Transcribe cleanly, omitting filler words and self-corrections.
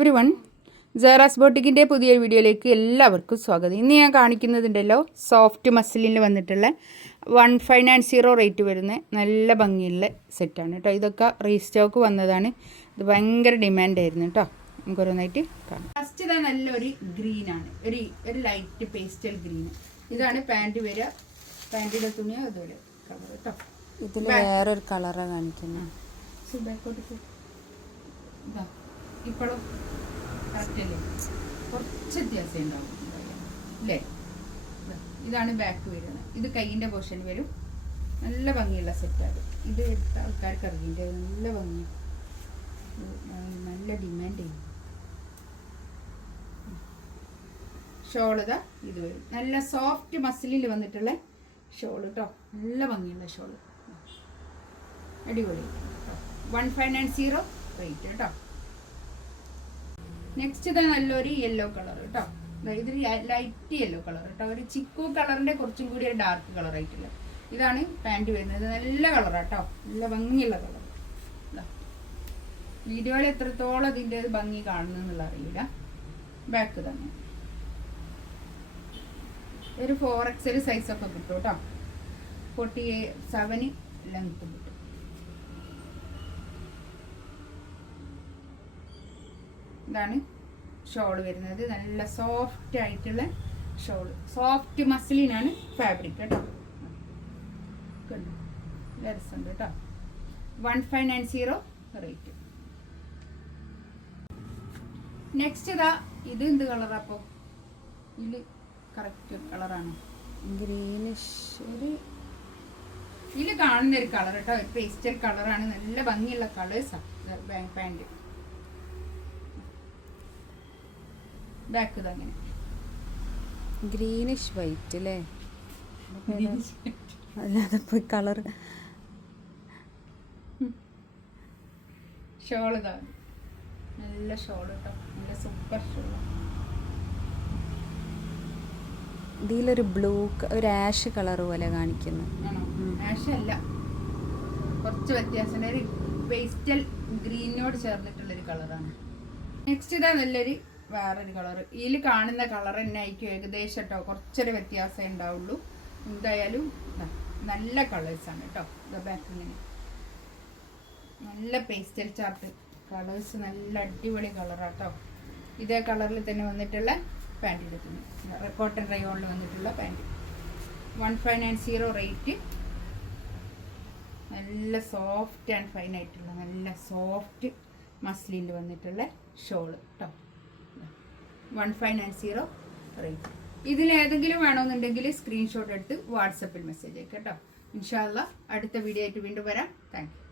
Every one, Sara's ബോട്ടിക്കിൻ്റെ പുതിയൊരു വീഡിയോയിലേക്ക് എല്ലാവർക്കും സ്വാഗതം. ഇന്ന് ഞാൻ കാണിക്കുന്നതുണ്ടല്ലോ സോഫ്റ്റ് മസിലിൽ വന്നിട്ടുള്ള 1590 റേറ്റ് വരുന്ന നല്ല ഭംഗിയുള്ള സെറ്റാണ് കേട്ടോ. ഇതൊക്കെ റീസ്റ്റോക്ക് വന്നതാണ്. ഇത് ഭയങ്കര ഡിമാൻഡായിരുന്നു കേട്ടോ. നമുക്കൊരോന്നായിട്ട് കാണാം. ഫസ്റ്റ് ഇതാ നല്ലൊരു ഗ്രീനാണ്, ഒരു ലൈറ്റ് പേസ്റ്റൽ ഗ്രീൻ. ഇതാണ് പാൻറ്റ് വരിക. പാൻറ്റിൻ്റെ തുണിയോ അതുപോലെ കളർ കേട്ടോ. ഇതിൽ വേറൊരു കളറാണ് കാണിക്കുന്നത്. ഇതാ ഇപ്പോഴും കറക്റ്റല്ലേ, കുറച്ച് വ്യത്യാസം ഉണ്ടാവും അല്ലേ. ഇതാണ് ബാക്ക് വരുന്നത്. ഇത് കൈയിൻ്റെ പോർഷൻ വരും. നല്ല ഭംഗിയുള്ള സെറ്റാണ് ഇത്. എടുത്ത ആൾക്കാർക്ക് അറിയില്ല, നല്ല ഭംഗി, നല്ല ഡിമാൻഡ് ചെയ്യും. ഷോളിതാ ഇത് വരും. നല്ല സോഫ്റ്റ് മസിലിൽ വന്നിട്ടുള്ള ഷോൾ കേട്ടോ. നല്ല ഭംഗിയുള്ള ഷോൾ, അടിപൊളി. 1590 റേറ്റ് കേട്ടോ. നെക്സ്റ്റ് ഇതാ നല്ലൊരു യെല്ലോ കളർ കേട്ടോ. ഇത് ലൈറ്റ് യെല്ലോ കളർ കേട്ടോ. ഒരു ചിക്കു കളറിന്റെ കുറച്ചും കൂടി ഒരു ഡാർക്ക് കളർ ആയിട്ടുള്ള ഇതാണ് പാൻറ് വരുന്നത്. നല്ല കളറാണ് കേട്ടോ, നല്ല ഭംഗിയുള്ള കളർ. വീഡിയോയിൽ എത്രത്തോളം ഇതിൻ്റെ ഭംഗി കാണുന്നുള്ള അറിയില്ല. ബാക്ക് തന്നെ ഒരു 4XL സൈസൊക്കെ കിട്ടും കേട്ടോ. 47 ലെങ്ത് കിട്ടും. ഇതാണ് ഷോള് വരുന്നത്. നല്ല സോഫ്റ്റ് ആയിട്ടുള്ള ഷോള്, സോഫ്റ്റ് മസ്ലിനാണ് ഫാബ്രിക് കേട്ടോ. രസമുണ്ട് കേട്ടോ. 1590 റേറ്റ്. നെക്സ്റ്റ് ഇതാ ഇത് എന്ത് കളറാ? അപ്പോൾ ഇതിൽ കറക്റ്റ് കളറാണ് ഗ്രീനിഷ്. ഇതിൽ കാണുന്ന ഒരു കളർ കേട്ടോ, ഒരു പേസ്റ്റൽ കളറാണ്. നല്ല ഭംഗിയുള്ള കളേഴ്സാണ്. പാൻറ് ബാക്ക് അങ്ങനെ ഗ്രീനിഷ് വൈറ്റ് അല്ലേ, അല്ലാതെ പോയി കളർ. ഷോൾ ഇതാ നല്ല ഷോൾ കേട്ടോ, നല്ല സൂപ്പർ ഷോൾ. ഇതിലൊരു ബ്ലൂ, ഒരു ആഷ് കളർ പോലെ കാണിക്കുന്നു. ആണോ? ആഷ് അല്ല, കുറച്ച് വ്യത്യാസം, ഒരു പേസ്റ്റൽ ഗ്രീനോട് ചേർന്നിട്ടുള്ളൊരു കളറാണ്. നെക്സ്റ്റ് ഇതാ നല്ലൊരു വേറൊരു കളർ. ഇതിൽ കാണുന്ന കളർ തന്നെ ആയിരിക്കും ഏകദേശം കേട്ടോ, കുറച്ചൊരു വ്യത്യാസമേ ഉണ്ടാവുള്ളൂ. എന്തായാലും നല്ല കളേഴ്സാണ് കേട്ടോ. ബാക്കിങ്ങനെ നല്ല പേസ്റ്റൽ ചാർട്ട് കളേഴ്സ്, നല്ല അടിപൊളി കളറാട്ടോ. ഇതേ കളറിൽ തന്നെ വന്നിട്ടുള്ള പാൻറ് എടുക്കുന്നു. കോട്ടൺ റയോണിൽ വന്നിട്ടുള്ള പാൻറ്. 1590 റേറ്റ്. നല്ല സോഫ്റ്റ് ആൻഡ് ഫൈൻ ആയിട്ടുള്ള നല്ല സോഫ്റ്റ് മസ്ലിനിൽ വന്നിട്ടുള്ള ഷോള് കേട്ടോ. 1590 റേറ്റ്. ഇതിലേതെങ്കിലും വേണമെന്നുണ്ടെങ്കിൽ സ്ക്രീൻഷോട്ട് എടുത്ത് വാട്സപ്പിൽ മെസ്സേജ് അയക്കാം കേട്ടോ. ഇൻഷാ അല്ലാഹ് അടുത്ത വീഡിയോ ആയിട്ട് വീണ്ടും വരാം. Thank you.